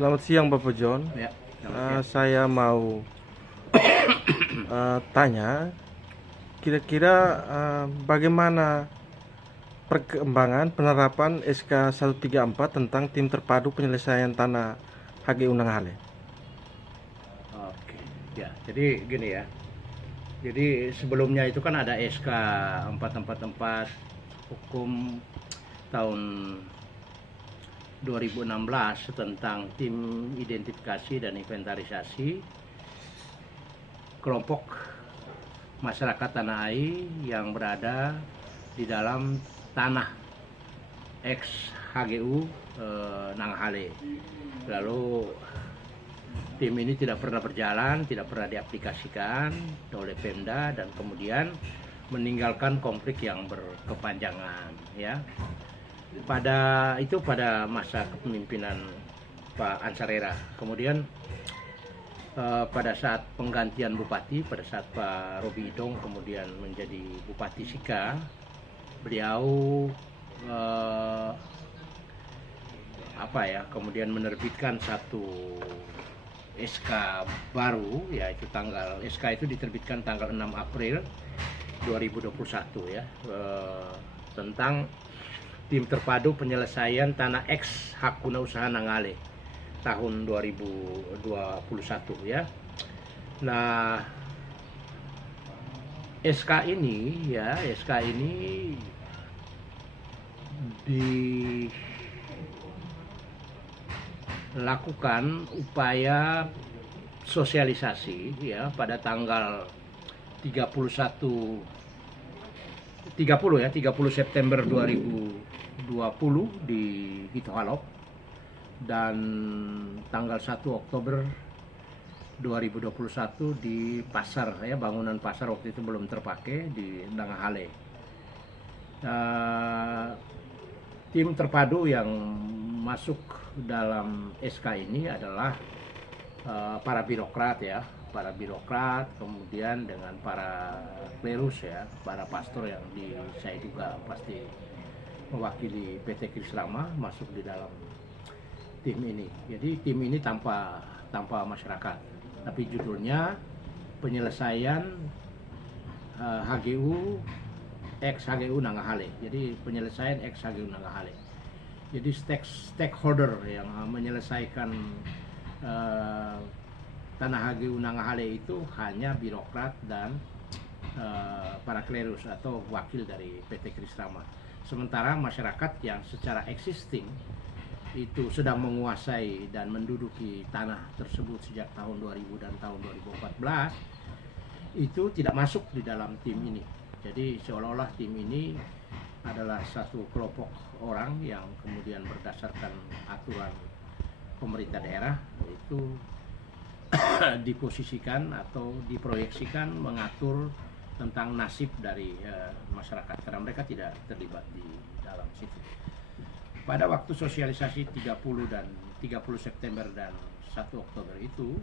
Selamat siang Bapak John. Ya, selamat siang. Saya mau tanya, kira-kira bagaimana perkembangan penerapan SK 134 tentang tim terpadu penyelesaian tanah HGU Nanggahale? Oke, ya. Jadi gini ya. Jadi sebelumnya itu kan ada SK 444 hukum tahun 2016 tentang tim identifikasi dan inventarisasi kelompok masyarakat tanah air yang berada di dalam tanah ex HGU Nanggahale. Lalu tim ini tidak pernah berjalan, tidak pernah diaplikasikan oleh Pemda dan kemudian meninggalkan konflik yang berkepanjangan ya. Pada masa kepemimpinan Pak Ansarera. Kemudian pada saat penggantian bupati, pada saat Pak Robi Idong kemudian menjadi Bupati Sika, beliau kemudian menerbitkan satu SK baru, yaitu SK itu diterbitkan tanggal 6 April 2021 ya, tentang tim terpadu penyelesaian tanah ex hak guna usaha Nanggahale tahun 2021 ya. Nah, SK ini dilakukan upaya sosialisasi ya pada tanggal 30 September 2020 di Hitohalok dan tanggal 1 Oktober 2021 di pasar ya, bangunan pasar waktu itu belum terpakai di Nanggahale. Tim terpadu yang masuk dalam SK ini adalah para birokrat, kemudian dengan para klerus ya, para pastor yang saya juga pasti mewakili PT Krisrama masuk di dalam tim ini. Jadi tim ini tanpa masyarakat, tapi judulnya penyelesaian HGU ex HGU Nanggahale. Jadi penyelesaian ex HGU Nanggahale. Jadi stakeholder yang menyelesaikan tanah HGU Nanggahale itu hanya birokrat dan para klerus atau wakil dari PT Krisrama. Sementara masyarakat yang secara existing itu sedang menguasai dan menduduki tanah tersebut sejak tahun 2000 dan tahun 2014 itu tidak masuk di dalam tim ini. Jadi seolah-olah tim ini adalah satu kelompok orang yang kemudian berdasarkan aturan pemerintah daerah itu diposisikan atau diproyeksikan mengatur tentang nasib dari masyarakat, karena mereka tidak terlibat di dalam situ. Pada waktu sosialisasi 30 September dan 1 Oktober itu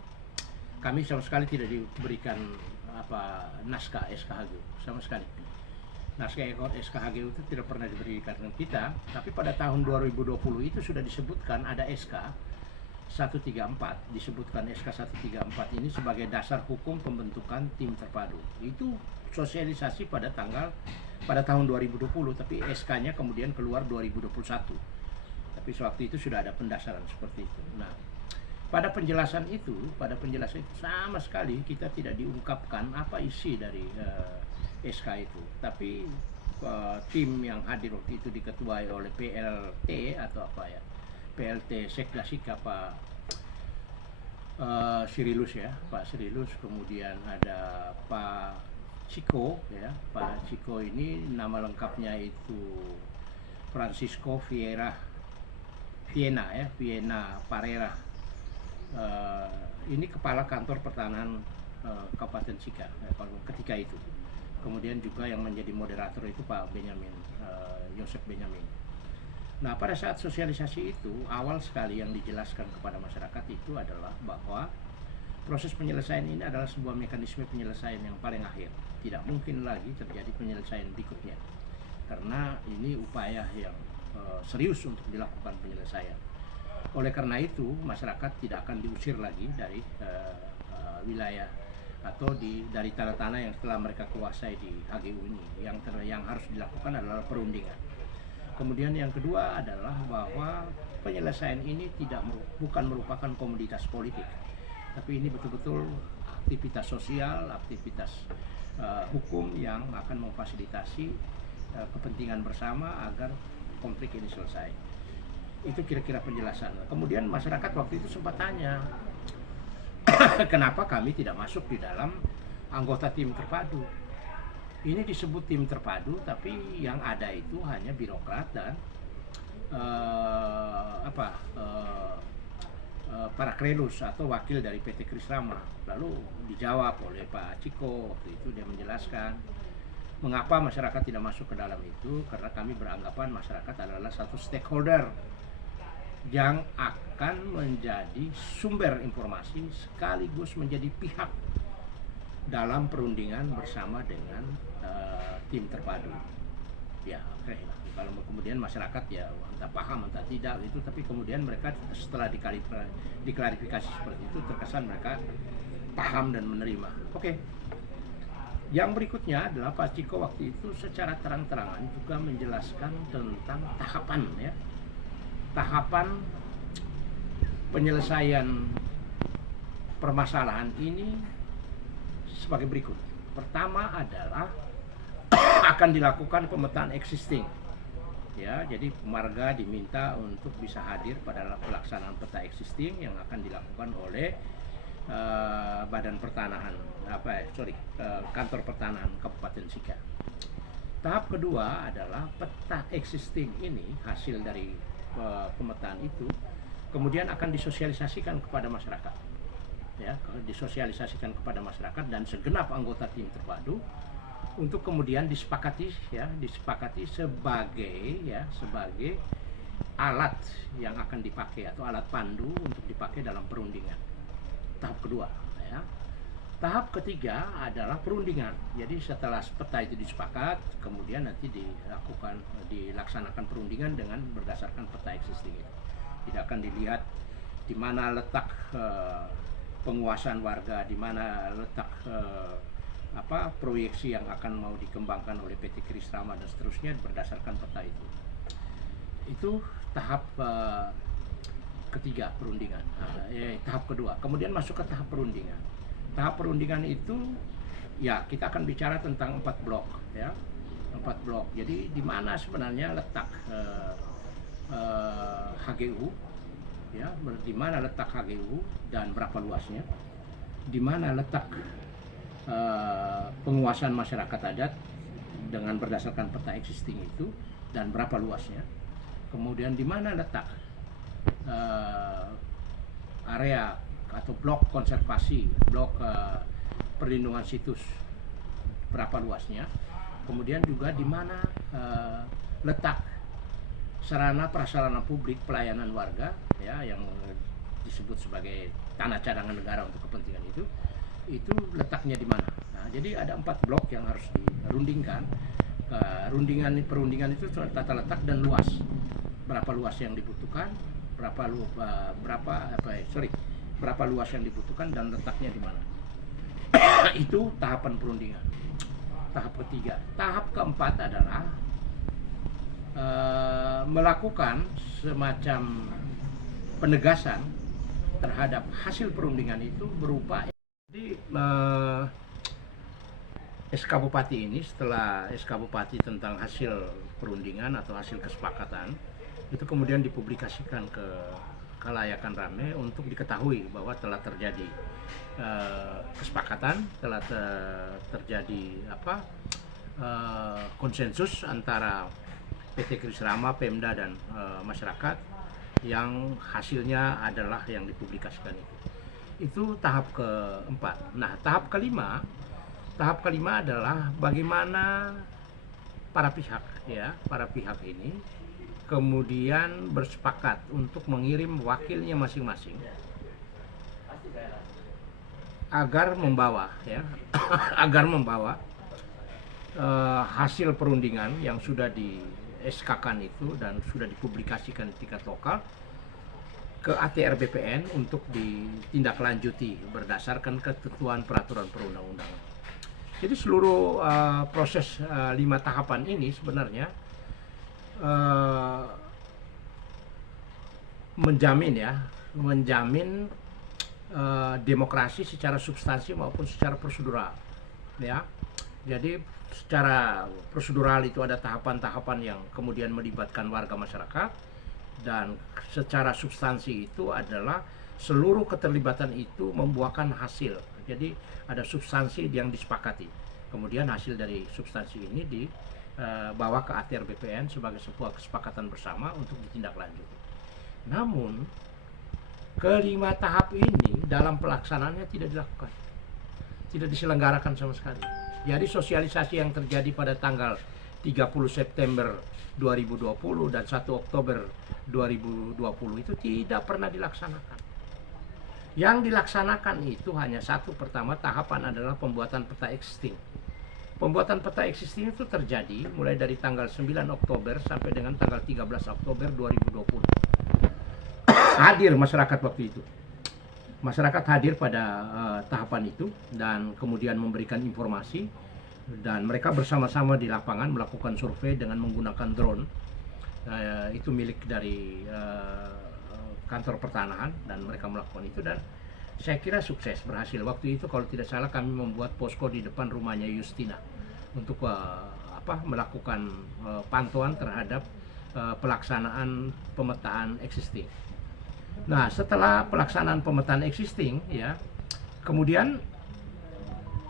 kami sama sekali tidak diberikan naskah SKHGU sama sekali. Naskah SKHGU itu tidak pernah diberikan kita, tapi pada tahun 2020 itu sudah disebutkan ada SK 134, disebutkan SK 134 ini sebagai dasar hukum pembentukan tim terpadu. Itu sosialisasi pada tahun 2020, tapi SK-nya kemudian keluar 2021. Tapi waktu itu sudah ada pendasaran seperti itu. Nah, pada penjelasan itu sama sekali kita tidak diungkapkan apa isi dari SK itu. Tapi tim yang hadir waktu itu diketuai oleh PLT atau PLT Sekda Sika Pak Sirilus ya, Pak Sirilus, kemudian ada Pak Ciko ya. Pak Ciko ini nama lengkapnya itu Francisco Viena Parera. Ini kepala kantor pertanahan Kabupaten Sika ketika itu. Kemudian juga yang menjadi moderator itu Pak Yosef Benyamin. Nah, pada saat sosialisasi itu awal sekali yang dijelaskan kepada masyarakat itu adalah bahwa proses penyelesaian ini adalah sebuah mekanisme penyelesaian yang paling akhir. Tidak mungkin lagi terjadi penyelesaian berikutnya, karena ini upaya yang serius untuk dilakukan penyelesaian. Oleh karena itu, masyarakat tidak akan diusir lagi dari wilayah atau dari tanah-tanah yang telah mereka kuasai di HGU ini. Yang harus dilakukan adalah perundingan. Kemudian yang kedua adalah bahwa penyelesaian ini bukan merupakan komoditas politik, tapi ini betul-betul aktivitas sosial, aktivitas hukum yang akan memfasilitasi kepentingan bersama agar konflik ini selesai. Itu kira-kira penjelasan. Kemudian masyarakat waktu itu sempat tanya, kenapa kami tidak masuk di dalam anggota tim terpadu? Ini disebut tim terpadu, tapi yang ada itu hanya birokrat dan para krelus atau wakil dari PT Krisrama. Lalu dijawab oleh Pak Ciko waktu itu, dia menjelaskan mengapa masyarakat tidak masuk ke dalam itu, karena kami beranggapan masyarakat adalah satu stakeholder yang akan menjadi sumber informasi sekaligus menjadi pihak dalam perundingan bersama dengan tim terpadu. Ya, oke. Kalau kemudian masyarakat ya entah paham entah tidak itu, tapi kemudian mereka setelah diklarifikasi seperti itu terkesan mereka paham dan menerima. Oke. Yang berikutnya adalah Pak Ciko waktu itu secara terang-terangan juga menjelaskan tentang tahapan ya. Tahapan penyelesaian permasalahan ini sebagai berikut. Pertama adalah akan dilakukan pemetaan existing. Ya, jadi marga diminta untuk bisa hadir pada pelaksanaan peta existing yang akan dilakukan oleh Badan Pertanahan Kantor Pertanahan Kabupaten Sika. Tahap kedua adalah peta existing ini, hasil dari pemetaan itu kemudian akan disosialisasikan kepada masyarakat. Ya, disosialisasikan kepada masyarakat dan segenap anggota tim terpadu untuk kemudian disepakati sebagai alat yang akan dipakai atau alat pandu untuk dipakai dalam perundingan. Tahap kedua ya. Tahap ketiga adalah perundingan. Jadi setelah peta itu disepakat, kemudian nanti dilaksanakan perundingan dengan berdasarkan peta existing itu. Tidak akan dilihat di mana letak penguasaan warga, di mana letak proyeksi yang akan mau dikembangkan oleh PT Krisrama dan seterusnya berdasarkan peta itu. Itu tahap ketiga perundingan. Tahap kedua. Kemudian masuk ke tahap perundingan. Tahap perundingan itu ya kita akan bicara tentang 4 blok ya. 4 blok. Jadi di mana sebenarnya letak HGU ya, di mana letak HGU dan berapa luasnya, di mana letak penguasaan masyarakat adat dengan berdasarkan peta existing itu dan berapa luasnya, kemudian di mana letak area atau blok konservasi, blok perlindungan situs berapa luasnya, kemudian juga di mana letak sarana prasarana publik pelayanan warga ya yang disebut sebagai tanah cadangan negara untuk kepentingan itu letaknya di mana. Nah, jadi ada 4 blok yang harus dirundingkan. Perundingan itu tata letak dan luas. Berapa luas yang dibutuhkan, berapa luas yang dibutuhkan dan letaknya di mana. Itu tahapan perundingan. Tahap ketiga. Tahap keempat adalah melakukan semacam penegasan terhadap hasil perundingan itu berupa SK Bupati ini. Setelah SK Bupati tentang hasil perundingan atau hasil kesepakatan itu kemudian dipublikasikan ke kalayakan rame untuk diketahui bahwa telah terjadi kesepakatan, telah terjadi konsensus antara PT Krisrama, Pemda dan masyarakat yang hasilnya adalah yang dipublikasikan itu. Itu tahap keempat. Nah, tahap kelima adalah bagaimana para pihak ini kemudian bersepakat untuk mengirim wakilnya masing-masing agar membawa hasil perundingan yang sudah di SK-kan itu dan sudah dipublikasikan di tingkat lokal ke ATR BPN untuk ditindaklanjuti berdasarkan ketentuan peraturan perundang-undangan. Jadi seluruh proses 5 tahapan ini sebenarnya menjamin demokrasi secara substansi maupun secara prosedural, ya. Jadi secara prosedural itu ada tahapan-tahapan yang kemudian melibatkan warga masyarakat, dan secara substansi itu adalah seluruh keterlibatan itu membuahkan hasil. Jadi ada substansi yang disepakati. Kemudian hasil dari substansi ini dibawa ke ATR BPN sebagai sebuah kesepakatan bersama untuk ditindaklanjuti. Namun kelima tahap ini dalam pelaksanaannya tidak dilakukan, tidak diselenggarakan sama sekali. Jadi sosialisasi yang terjadi pada tanggal 30 September 2020 dan 1 Oktober 2020 itu tidak pernah dilaksanakan. Yang dilaksanakan itu hanya satu. Pertama, tahapan adalah pembuatan peta existing. Pembuatan peta existing itu terjadi mulai dari tanggal 9 Oktober sampai dengan tanggal 13 Oktober 2020. Hadir masyarakat waktu itu. Masyarakat hadir pada tahapan itu dan kemudian memberikan informasi, dan mereka bersama-sama di lapangan melakukan survei dengan menggunakan drone. Itu milik dari kantor pertanahan, dan mereka melakukan itu, dan saya kira sukses, berhasil. Waktu itu kalau tidak salah kami membuat posko di depan rumahnya Justina untuk melakukan pantauan terhadap pelaksanaan pemetaan existing. Nah, setelah pelaksanaan pemetaan existing, ya, kemudian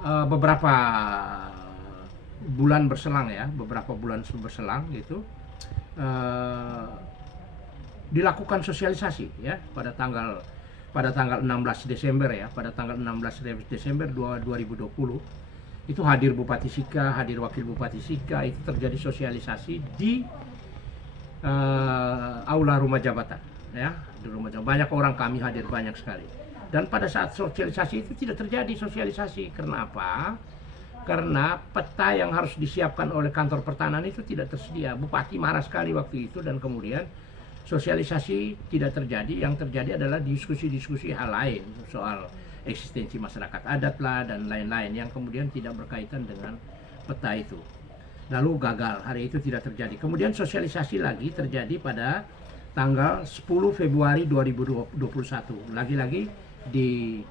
beberapa bulan berselang gitu, dilakukan sosialisasi, ya, pada tanggal 16 Desember, ya, pada tanggal 16 Desember 2020 itu hadir Bupati Sika, hadir Wakil Bupati Sika, itu terjadi sosialisasi di aula rumah jabatan, ya, di rumah jabatan. Banyak orang, kami hadir banyak sekali. Dan pada saat sosialisasi itu tidak terjadi sosialisasi. Karena apa? Karena peta yang harus disiapkan oleh kantor pertanahan itu tidak tersedia. Bupati marah sekali waktu itu, dan kemudian sosialisasi tidak terjadi. Yang terjadi adalah diskusi-diskusi hal lain, soal eksistensi masyarakat adat lah dan lain-lain yang kemudian tidak berkaitan dengan peta itu. Lalu gagal, hari itu tidak terjadi. Kemudian sosialisasi lagi terjadi pada tanggal 10 Februari 2021. Lagi-lagi di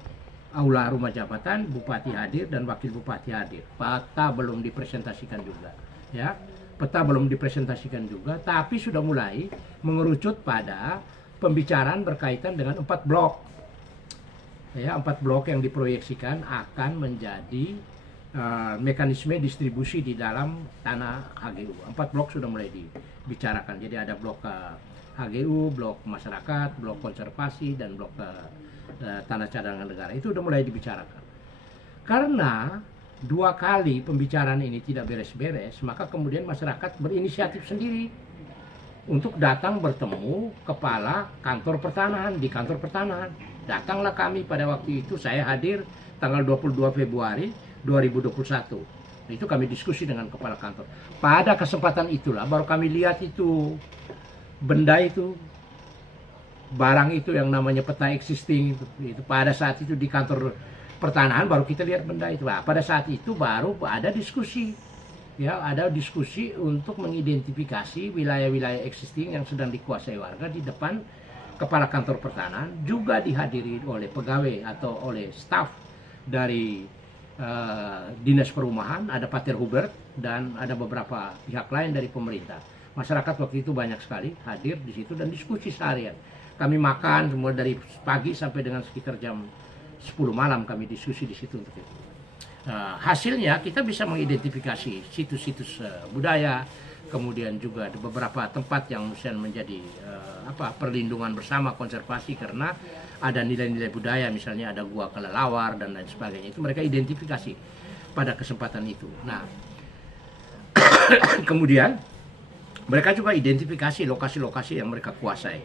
aula rumah jabatan, Bupati hadir dan Wakil Bupati hadir. Peta belum dipresentasikan juga, ya. Peta belum dipresentasikan juga, tapi sudah mulai mengerucut pada pembicaraan berkaitan dengan 4 blok. Ya, 4 blok yang diproyeksikan akan menjadi mekanisme distribusi di dalam tanah HGU. 4 blok sudah mulai dibicarakan. Jadi ada blok HGU, blok masyarakat, blok konservasi, dan blok tanah cadangan negara. Itu sudah mulai dibicarakan. Karena 2 kali pembicaraan ini tidak beres-beres, maka kemudian masyarakat berinisiatif sendiri untuk datang bertemu kepala kantor pertanahan di kantor pertanahan. Datanglah kami pada waktu itu, saya hadir tanggal 22 Februari 2021. Itu kami diskusi dengan kepala kantor. Pada kesempatan itulah baru kami lihat itu benda itu, barang itu yang namanya peta existing itu pada saat itu di kantor pertanahan baru kita lihat benda itu. Nah, pada saat itu baru ada diskusi, ya, ada diskusi untuk mengidentifikasi wilayah-wilayah existing yang sedang dikuasai warga di depan kepala kantor pertanahan, juga dihadiri oleh pegawai atau oleh staf dari Dinas Perumahan, ada Pak Terhubert, dan ada beberapa pihak lain dari pemerintah. Masyarakat waktu itu banyak sekali hadir di situ dan diskusi seharian. Kami makan semua dari pagi sampai dengan sekitar jam 10 malam kami diskusi di situ untuk itu. Hasilnya kita bisa mengidentifikasi situs-situs budaya, kemudian juga ada beberapa tempat yang mesti menjadi perlindungan bersama, konservasi, karena ada nilai-nilai budaya, misalnya ada gua kelelawar dan lain sebagainya. Itu mereka identifikasi pada kesempatan itu. Nah, kemudian mereka juga identifikasi lokasi-lokasi yang mereka kuasai.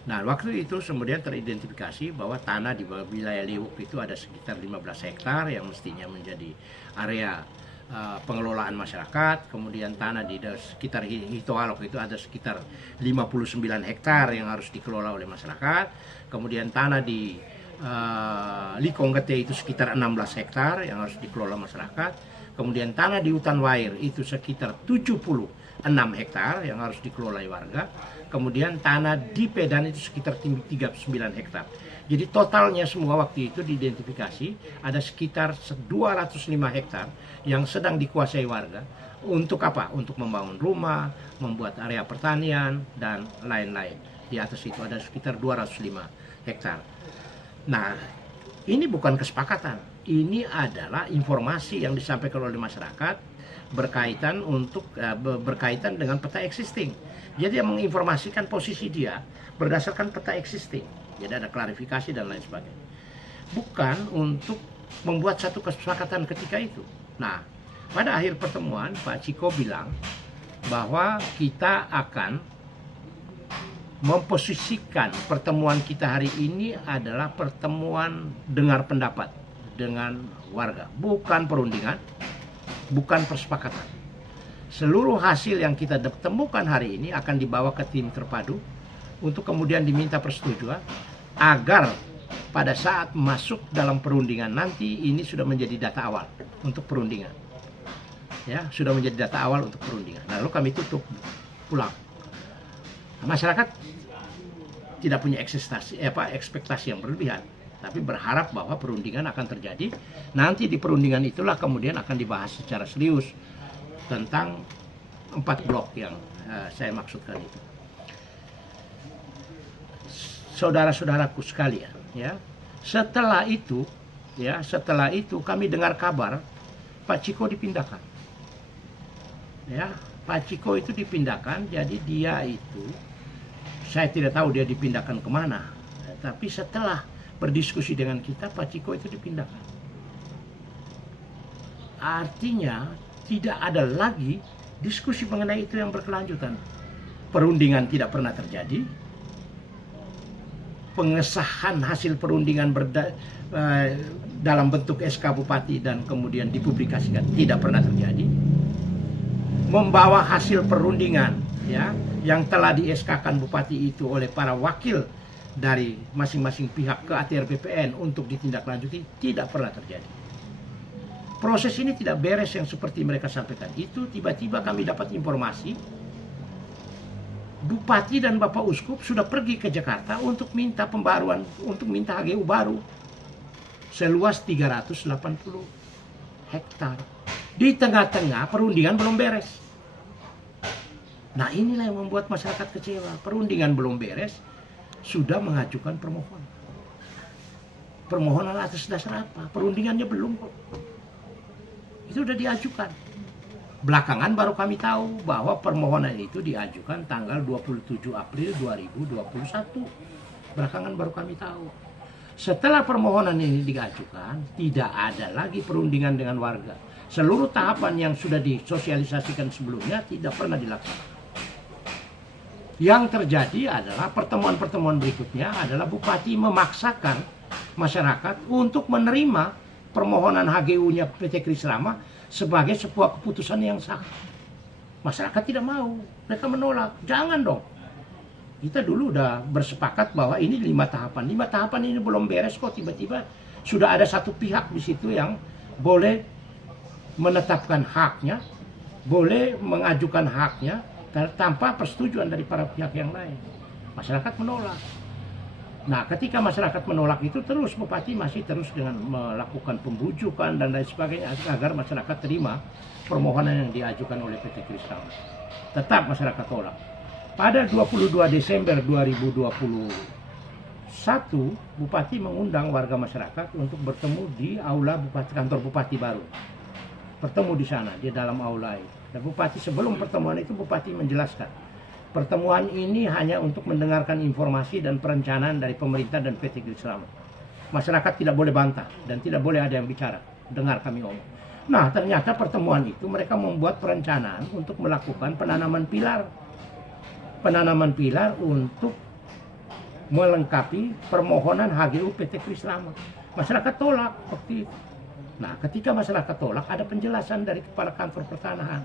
Nah, waktu itu kemudian teridentifikasi bahwa tanah di wilayah Liwuk itu ada sekitar 15 hektar yang mestinya menjadi area pengelolaan masyarakat, kemudian tanah di sekitar Hitoalok itu ada sekitar 59 hektar yang harus dikelola oleh masyarakat, kemudian tanah di Likonggete itu sekitar 16 hektar yang harus dikelola masyarakat, kemudian tanah di Hutan Wair itu sekitar 76 hektar yang harus dikelola warga, kemudian tanah di Pedan itu sekitar 39 hektar. Jadi totalnya semua waktu itu diidentifikasi ada sekitar 205 hektar yang sedang dikuasai warga. Untuk apa? Untuk membangun rumah, membuat area pertanian, dan lain-lain. Di atas itu ada sekitar 205 hektar. Nah, ini bukan kesepakatan. Ini adalah informasi yang disampaikan oleh masyarakat berkaitan dengan peta existing. Jadi yang menginformasikan posisi dia berdasarkan peta existing. Jadi ada klarifikasi dan lain sebagainya. Bukan untuk membuat satu kesepakatan ketika itu. Nah, pada akhir pertemuan Pak Ciko bilang bahwa kita akan memposisikan pertemuan kita hari ini adalah pertemuan dengar pendapat dengan warga. Bukan perundingan, bukan persepakatan. Seluruh hasil yang kita temukan hari ini akan dibawa ke tim terpadu untuk kemudian diminta persetujuan agar pada saat masuk dalam perundingan nanti ini sudah menjadi data awal untuk perundingan. Ya, sudah menjadi data awal untuk perundingan. Lalu kami tutup pulang. Masyarakat tidak punya ekspektasi yang berlebihan, tapi berharap bahwa perundingan akan terjadi. Nanti di perundingan itulah kemudian akan dibahas secara serius tentang 4 blok yang saya maksudkan itu. Saudara-saudaraku sekalian, ya. Setelah itu kami dengar kabar Pak Ciko dipindahkan. Ya, Pak Ciko itu dipindahkan, jadi dia itu saya tidak tahu dia dipindahkan kemana. Tapi setelah berdiskusi dengan kita, Pak Ciko itu dipindahkan. Artinya tidak ada lagi diskusi mengenai itu yang berkelanjutan. Perundingan tidak pernah terjadi. Pengesahan hasil perundingan dalam bentuk SK Bupati dan kemudian dipublikasikan tidak pernah terjadi. Membawa hasil perundingan ya yang telah di SK-kan Bupati itu oleh para wakil dari masing-masing pihak ke ATR BPN untuk ditindaklanjuti tidak pernah terjadi. Proses ini tidak beres yang seperti mereka sampaikan. Itu tiba-tiba kami dapat informasi Bupati dan Bapak Uskup sudah pergi ke Jakarta untuk minta pembaruan, untuk minta HGU baru seluas 380 hektar. Di tengah-tengah perundingan belum beres. Nah, inilah yang membuat masyarakat kecewa. Perundingan belum beres, sudah mengajukan permohonan. Permohonan atas dasar apa? Perundingannya belum kok. Itu sudah diajukan. Belakangan baru kami tahu bahwa permohonan itu diajukan tanggal 27 April 2021. Belakangan baru kami tahu. Setelah permohonan ini diajukan, tidak ada lagi perundingan dengan warga. Seluruh tahapan yang sudah disosialisasikan sebelumnya tidak pernah dilaksanakan. Yang terjadi adalah pertemuan-pertemuan berikutnya adalah Bupati memaksakan masyarakat untuk menerima permohonan HGU-nya PT Kris Rama sebagai sebuah keputusan yang sah. Masyarakat tidak mau, mereka menolak. Jangan dong. Kita dulu udah bersepakat bahwa ini 5 tahapan. 5 tahapan ini belum beres kok, tiba-tiba sudah ada satu pihak di situ yang boleh menetapkan haknya, boleh mengajukan haknya tanpa persetujuan dari para pihak yang lain. Masyarakat menolak. Nah, ketika masyarakat menolak itu terus Bupati masih terus dengan melakukan pembujukan dan lain sebagainya agar masyarakat terima permohonan yang diajukan oleh PT Kris Rama. Tetap masyarakat tolak. Pada 22 Desember 2021, Bupati mengundang warga masyarakat untuk bertemu di aula Bupati, kantor Bupati baru. Bertemu di sana, di dalam aula itu. Dan Bupati sebelum pertemuan itu Bupati menjelaskan pertemuan ini hanya untuk mendengarkan informasi dan perencanaan dari pemerintah dan PT Kris Rama. Masyarakat tidak boleh bantah dan tidak boleh ada yang bicara. Dengar kami ngomong. Nah, ternyata pertemuan itu mereka membuat perencanaan untuk melakukan penanaman pilar. Penanaman pilar untuk melengkapi permohonan HGU PT Kris Rama. Masyarakat tolak waktu itu. Nah, ketika masyarakat tolak, ada penjelasan dari Kepala Kantor Pertanahan.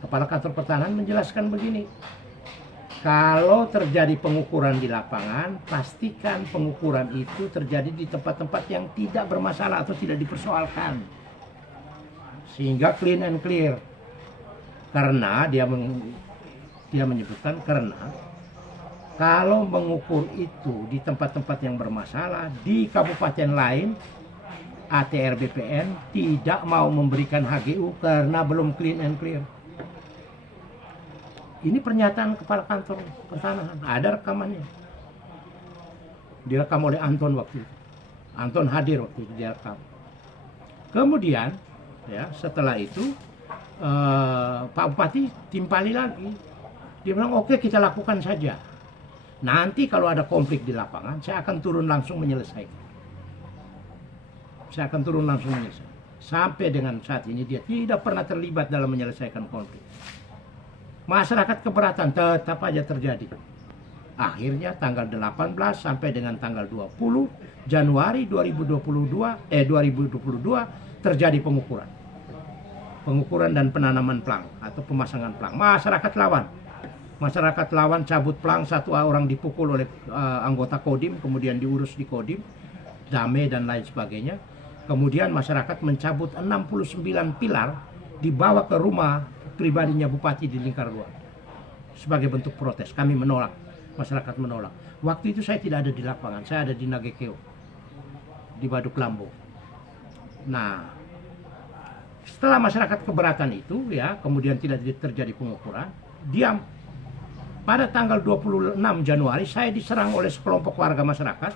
Kepala Kantor Pertanahan menjelaskan begini, kalau terjadi pengukuran di lapangan, pastikan pengukuran itu terjadi di tempat-tempat yang tidak bermasalah atau tidak dipersoalkan. Sehingga clean and clear. Karena dia menyebutkan karena kalau mengukur itu di tempat-tempat yang bermasalah, di kabupaten lain, ATR BPN tidak mau memberikan HGU karena belum clean and clear. Ini pernyataan Kepala Kantor Pertanahan, ada rekamannya. Direkam oleh Anton waktu itu. Anton hadir waktu itu direkam. Kemudian, ya setelah itu Pak Bupati timpali lagi. Dia bilang oke, kita lakukan saja. Nanti kalau ada konflik di lapangan, saya akan turun langsung menyelesaikan. Saya akan turun langsung menyelesaikan. Sampai dengan saat ini dia tidak pernah terlibat dalam menyelesaikan konflik. Masyarakat keberatan tetap aja terjadi. Akhirnya tanggal 18 sampai dengan tanggal 20 Januari 2022 terjadi pengukuran. Pengukuran dan penanaman plang atau pemasangan plang. Masyarakat lawan. Masyarakat lawan cabut plang, satu orang dipukul oleh anggota Kodim, kemudian diurus di Kodim, damai dan lain sebagainya. Kemudian masyarakat mencabut 69 pilar, dibawa ke rumah pribadinya Bupati di Lingkar 2. Sebagai bentuk protes, kami menolak, masyarakat menolak. Waktu itu saya tidak ada di lapangan, saya ada di Nagekeo, di Waduk Lambo. Nah, setelah masyarakat keberatan itu, ya, kemudian tidak terjadi pengukuran, diam. Pada tanggal 26 Januari, saya diserang oleh sekelompok warga masyarakat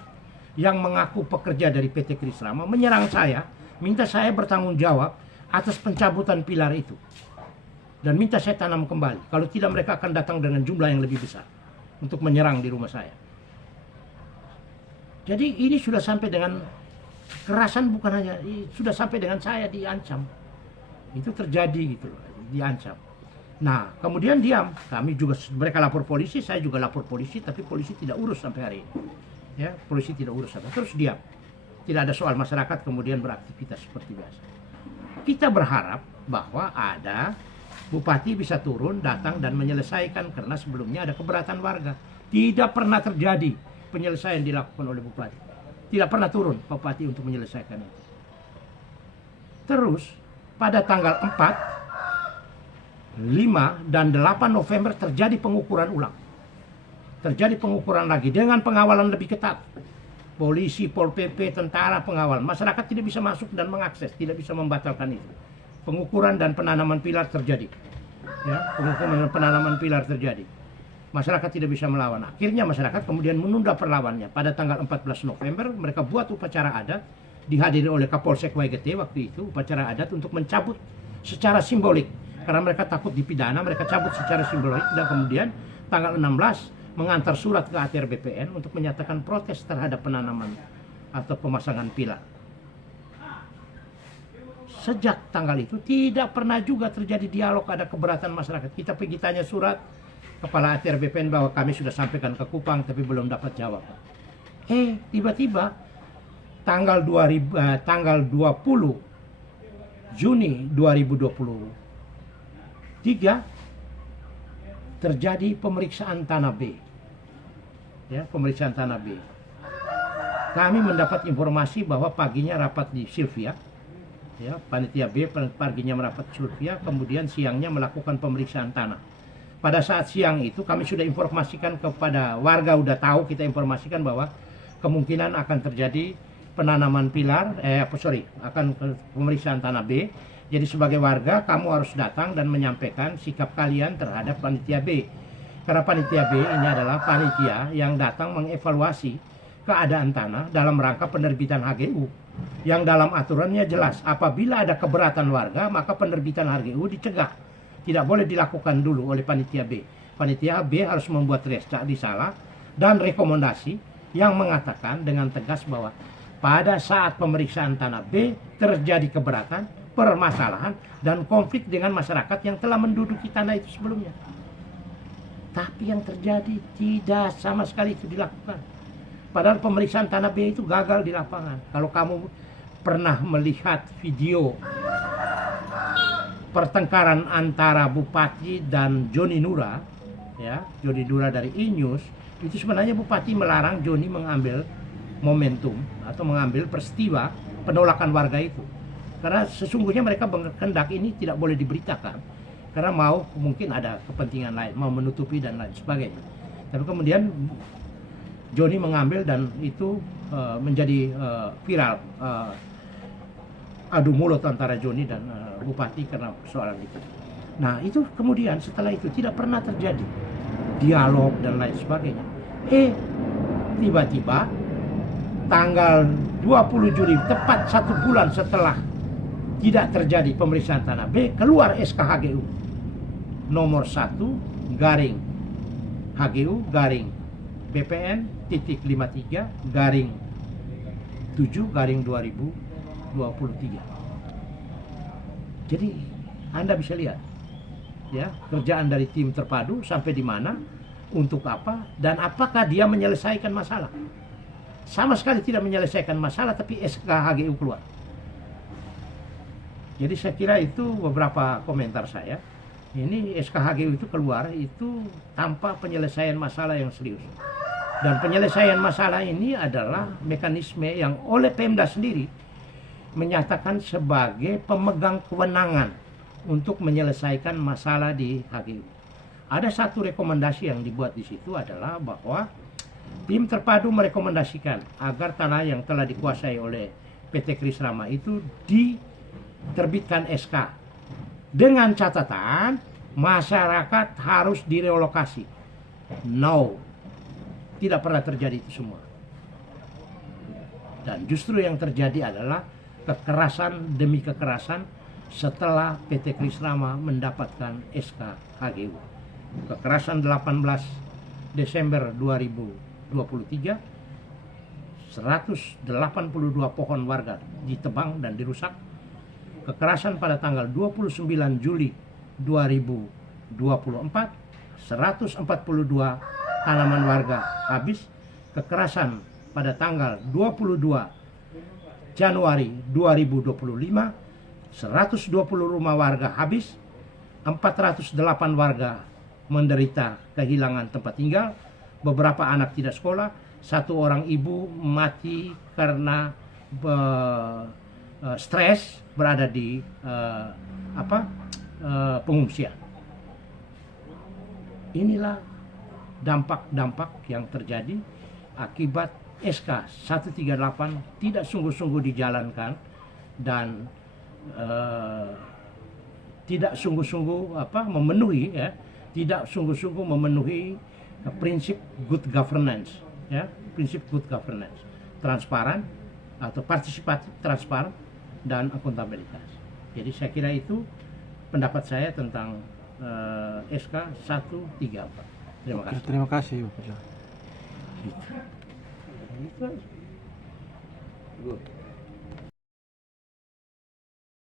yang mengaku pekerja dari PT Krisrama, menyerang saya, minta saya bertanggung jawab atas pencabutan pilar itu. Dan minta saya tanam kembali. Kalau tidak, mereka akan datang dengan jumlah yang lebih besar untuk menyerang di rumah saya. Jadi ini sudah sampai dengan kekerasan, bukan hanya, sudah sampai dengan saya diancam. Itu terjadi gitu loh, diancam. Nah, kemudian diam. Kami juga, mereka lapor polisi, saya juga lapor polisi, tapi polisi tidak urus sampai hari ini. Ya, polisi tidak urus sampai, terus diam. Tidak ada soal, masyarakat kemudian beraktivitas seperti biasa. Kita berharap bahwa ada Bupati bisa turun, datang dan menyelesaikan, karena sebelumnya ada keberatan warga. Tidak pernah terjadi penyelesaian dilakukan oleh Bupati. Tidak pernah turun Bupati untuk menyelesaikan itu. Terus pada tanggal 4, 5, dan 8 November terjadi pengukuran ulang. Terjadi pengukuran lagi dengan pengawalan lebih ketat. Polisi, Pol PP, tentara pengawal. Masyarakat tidak bisa masuk dan mengakses, tidak bisa membatalkan itu. Pengukuran dan penanaman pilar terjadi. Ya, pengukuran dan penanaman pilar terjadi. Masyarakat tidak bisa melawan. Akhirnya masyarakat kemudian menunda perlawannya. Pada tanggal 14 November mereka buat upacara adat, dihadiri oleh Kapolsek Waigete waktu itu, upacara adat untuk mencabut secara simbolik. Karena mereka takut dipidana, mereka cabut secara simbolik, dan kemudian tanggal 16 mengantar surat ke ATR BPN untuk menyatakan protes terhadap penanaman atau pemasangan pilar. Sejak tanggal itu tidak pernah juga terjadi dialog, ada keberatan masyarakat. Kita pergi tanya surat Kepala ATR BPN bahwa kami sudah sampaikan ke Kupang tapi belum dapat jawaban. Tiba-tiba tanggal 20 Juni 2023 terjadi pemeriksaan tanah B. Ya, pemeriksaan tanah B. Kami mendapat informasi bahwa paginya rapat di Sylvia. Ya, panitia B paginya merapat Sylvia, kemudian siangnya melakukan pemeriksaan tanah. Pada saat siang itu kami sudah informasikan kepada warga, udah tahu, kita informasikan bahwa kemungkinan akan terjadi penanaman pilar, akan pemeriksaan tanah B. Jadi sebagai warga kamu harus datang dan menyampaikan sikap kalian terhadap panitia B. Karena panitia B ini adalah panitia yang datang mengevaluasi keadaan tanah dalam rangka penerbitan HGU. Yang dalam aturannya jelas, apabila ada keberatan warga, maka penerbitan HGU dicegah. Tidak boleh dilakukan dulu oleh panitia B. Panitia B harus membuat risalah dan rekomendasi yang mengatakan dengan tegas bahwa pada saat pemeriksaan tanah B terjadi keberatan, permasalahan, dan konflik dengan masyarakat yang telah menduduki tanah itu sebelumnya. Tapi yang terjadi tidak sama sekali itu dilakukan. Padahal pemeriksaan tanah B itu gagal di lapangan. Kalau kamu pernah melihat video pertengkaran antara Bupati dan Joni Nura, ya, Joni Nura dari E-News, itu sebenarnya Bupati melarang Joni mengambil momentum atau mengambil peristiwa penolakan warga itu. Karena sesungguhnya mereka berkehendak ini tidak boleh diberitakan, karena mau mungkin ada kepentingan lain, mau menutupi dan lain sebagainya. Tapi kemudian Joni mengambil dan itu menjadi viral, adu mulut antara Joni dan Bupati karena soalan itu. Nah itu kemudian setelah itu tidak pernah terjadi dialog dan lain sebagainya. Tiba-tiba tanggal 20 Juli, tepat 1 bulan setelah tidak terjadi pemeriksaan tanah B, keluar SK HGU nomor 1 garing HGU garing BPN titik 53 garing 7 garing 2023. Jadi Anda bisa lihat, ya, kerjaan dari tim terpadu sampai di mana, untuk apa, dan apakah dia menyelesaikan masalah. Sama sekali tidak menyelesaikan masalah, tapi SK HGU keluar. Jadi saya kira itu beberapa komentar saya. Ini SK HGU itu keluar itu tanpa penyelesaian masalah yang serius. Dan penyelesaian masalah ini adalah mekanisme yang oleh Pemda sendiri menyatakan sebagai pemegang kewenangan untuk menyelesaikan masalah di HGU. Ada satu rekomendasi yang dibuat di situ adalah bahwa tim terpadu merekomendasikan agar tanah yang telah dikuasai oleh PT Kris Rama itu diterbitkan SK dengan catatan masyarakat harus direlokasi. No, tidak pernah terjadi itu semua. Dan justru yang terjadi adalah kekerasan demi kekerasan setelah PT Kris Rama mendapatkan SK HGU. Kekerasan 18 Desember 2023, 182 pohon warga ditebang dan dirusak. Kekerasan pada tanggal 29 Juli 2024, 142 tanaman warga habis. Kekerasan pada tanggal 22 Januari 2025, 120 rumah warga habis, 408 warga menderita kehilangan tempat tinggal, beberapa anak tidak sekolah, 1 orang ibu mati karena stres berada di pengungsian. Inilah dampak-dampak yang terjadi akibat SK 138 tidak sungguh-sungguh dijalankan dan tidak sungguh-sungguh memenuhi, ya, tidak sungguh-sungguh memenuhi prinsip good governance, ya, prinsip good governance, transparan atau partisipatif, transparan dan akuntabilitas. Jadi saya kira itu pendapat saya tentang SK 134. Terima kasih. Terima kasih, Bapak. Good.